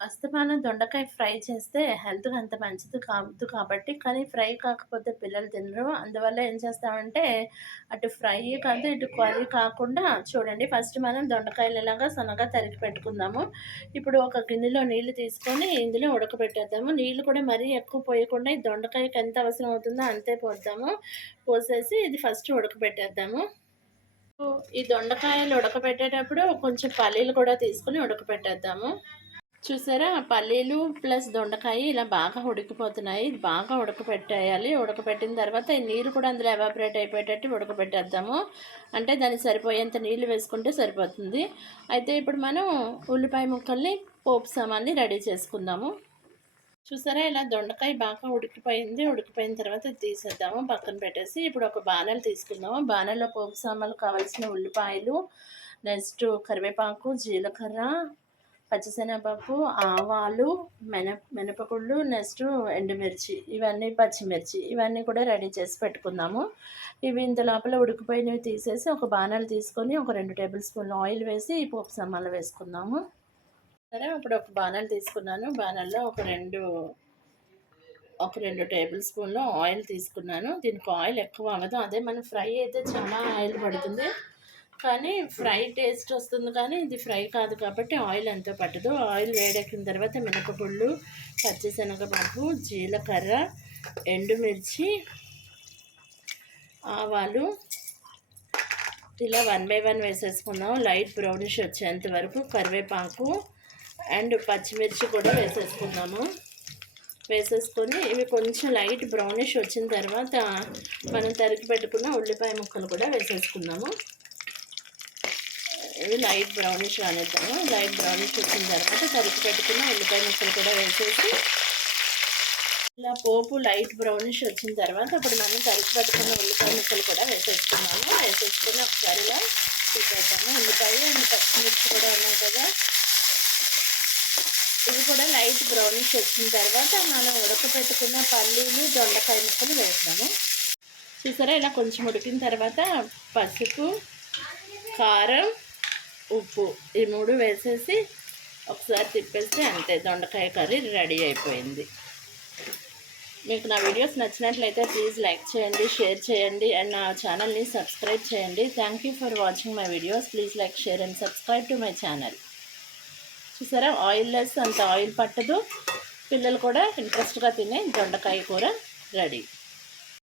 అస్తమానం దొండకాయ ఫ్రై చేస్తే హెల్త్‌కి అంత మంచిది కాదు కాబట్టి, కానీ ఫ్రై కాకపోతే పిల్లలు తినరు. అందువల్ల ఏం చేస్తామంటే, అటు ఫ్రై కాదు, ఇటు కర్రీ కాకుండా చూడండి ఫస్ట్ మనం దొండకాయలు ఇలాగా సన్నగా తరిగి పెట్టుకుందాము. ఇప్పుడు ఒక గిన్నెలో నీళ్ళు తీసుకొని ఇందులో ఉడకబెట్టేద్దాము. నీళ్ళు కూడా మరీ ఎక్కువ పోయకుండా ఈ దొండకాయకి ఎంత అవసరం అవుతుందో అంతే పోద్దాము. పోసేసి ఇది ఫస్ట్ ఉడకబెట్టేద్దాము. ఈ దొండకాయలు ఉడకబెట్టేటప్పుడు కొంచెం పల్లీలు కూడా తీసుకొని ఉడకబెట్టేద్దాము. చూసారా? పల్లీలు ప్లస్ దొండకాయ ఇలా బాగా ఉడికిపోతున్నాయి. బాగా ఉడకపెట్టేయాలి. ఉడకపెట్టిన తర్వాత ఈ నీరు కూడా అందులో ఎవాపరేట్ అయిపోయేటట్టు ఉడకబెట్టేద్దాము. అంటే దానికి సరిపోయేంత నీళ్ళు వేసుకుంటే సరిపోతుంది. అయితే ఇప్పుడు మనం ఉల్లిపాయ ముక్కల్ని పోపు సామాన్ని రెడీ చేసుకుందాము. చూసారా? ఇలా దొండకాయ బాగా ఉడికిపోయింది. ఉడికిపోయిన తర్వాత తీసేద్దాము. పక్కన పెట్టేసి ఇప్పుడు ఒక బాణలు తీసుకుందాము. బాణల్లో పోపు సామాన్లు కావాల్సిన ఉల్లిపాయలు నెక్స్ట్ కరివేపాకు జీలకర్ర పచ్చిశనగపప్పు ఆవాలు మెన మినపగుళ్ళు నెక్స్ట్ ఎండుమిర్చి ఇవన్నీ పచ్చిమిర్చి. ఇవన్నీ కూడా రెడీ చేసి పెట్టుకుందాము. ఇవి ఇంత లోపల ఉడికిపోయినవి తీసేసి ఒక బాణాలు తీసుకొని ఒక రెండు టేబుల్ స్పూన్లు ఆయిల్ వేసి ఈ పోపు సమ్మాలు వేసుకుందాము. సరే ఇప్పుడు ఒక బాణాలు తీసుకున్నాను. బాణాల్లో ఒక రెండు ఒక రెండు టేబుల్ స్పూన్లు ఆయిల్ తీసుకున్నాను. దీనికి ఆయిల్ ఎక్కువ అవ్వదు. అదే మనం ఫ్రై అయితే చాలా ఆయిల్ పడుతుంది. కానీ ఫ్రై టేస్ట్ వస్తుంది కానీ ఇది ఫ్రై కాదు కాబట్టి ఆయిల్ ఎంతో పట్టదు. ఆయిల్ వేడెక్కిన తర్వాత మినపగుళ్ళు పచ్చిశనగపప్పు జీలకర్ర ఎండుమిర్చి ఆవాలు. ఇలా వన్ బై వన్ వేసేసుకుందాం. లైట్ బ్రౌనిష్ వచ్చేంత వరకు కరివేపాకు అండ్ పచ్చిమిర్చి కూడా వేసేసుకుందాము. వేసేసుకొని ఇవి కొంచెం లైట్ బ్రౌనిష్ వచ్చిన తర్వాత మనం తరిగి పెట్టుకున్న ఉల్లిపాయ ముక్కలు కూడా వేసేసుకుందాము. ఇది లైట్ బ్రౌనిష్ అనేద్దాము? లైట్ బ్రౌనిష్ వచ్చిన తర్వాత తరిచి పెట్టుకున్న ఉల్లిపాయ ముక్కలు కూడా వేసేసి ఇలా పోపు లైట్ బ్రౌనిష్ వచ్చిన తర్వాత ఇప్పుడు మనం తరిచి పెట్టుకున్న ఉల్లిపాయ ముక్కలు కూడా వేసేసుకున్నాము. వేసేసుకుని ఒకసారి ఇలా చూపేద్దాము ఉల్లిపాయ అండ్ పచ్చిమిర్చి కూడా ఉన్నాయి కదా? ఇది కూడా లైట్ బ్రౌనిష్ వచ్చిన తర్వాత మనం ఉడకపెట్టుకున్న పల్లీలు దొండకాయ ముక్కలు వేస్తాము చూసారా? ఇలా కొంచెం ఉడికిన తర్వాత పసుపు కారం ఉప్పు ఈ మూడు వేసేసి ఒకసారి తిప్పేస్తే అంతే దొండకాయ కర్రీ రెడీ అయిపోయింది. మీకు నా వీడియోస్ నచ్చినట్లయితే ప్లీజ్ లైక్ చేయండి షేర్ చేయండి అండ్ నా ఛానల్ని సబ్స్క్రైబ్ చేయండి. Thank you for watching my videos please like share and subscribe to my channel చూసారా? ఆయిల్ లెస్ అంత ఆయిల్ పట్టదు. పిల్లలు కూడా ఇంట్రెస్ట్గా తినే దొండకాయ కూర రెడీ.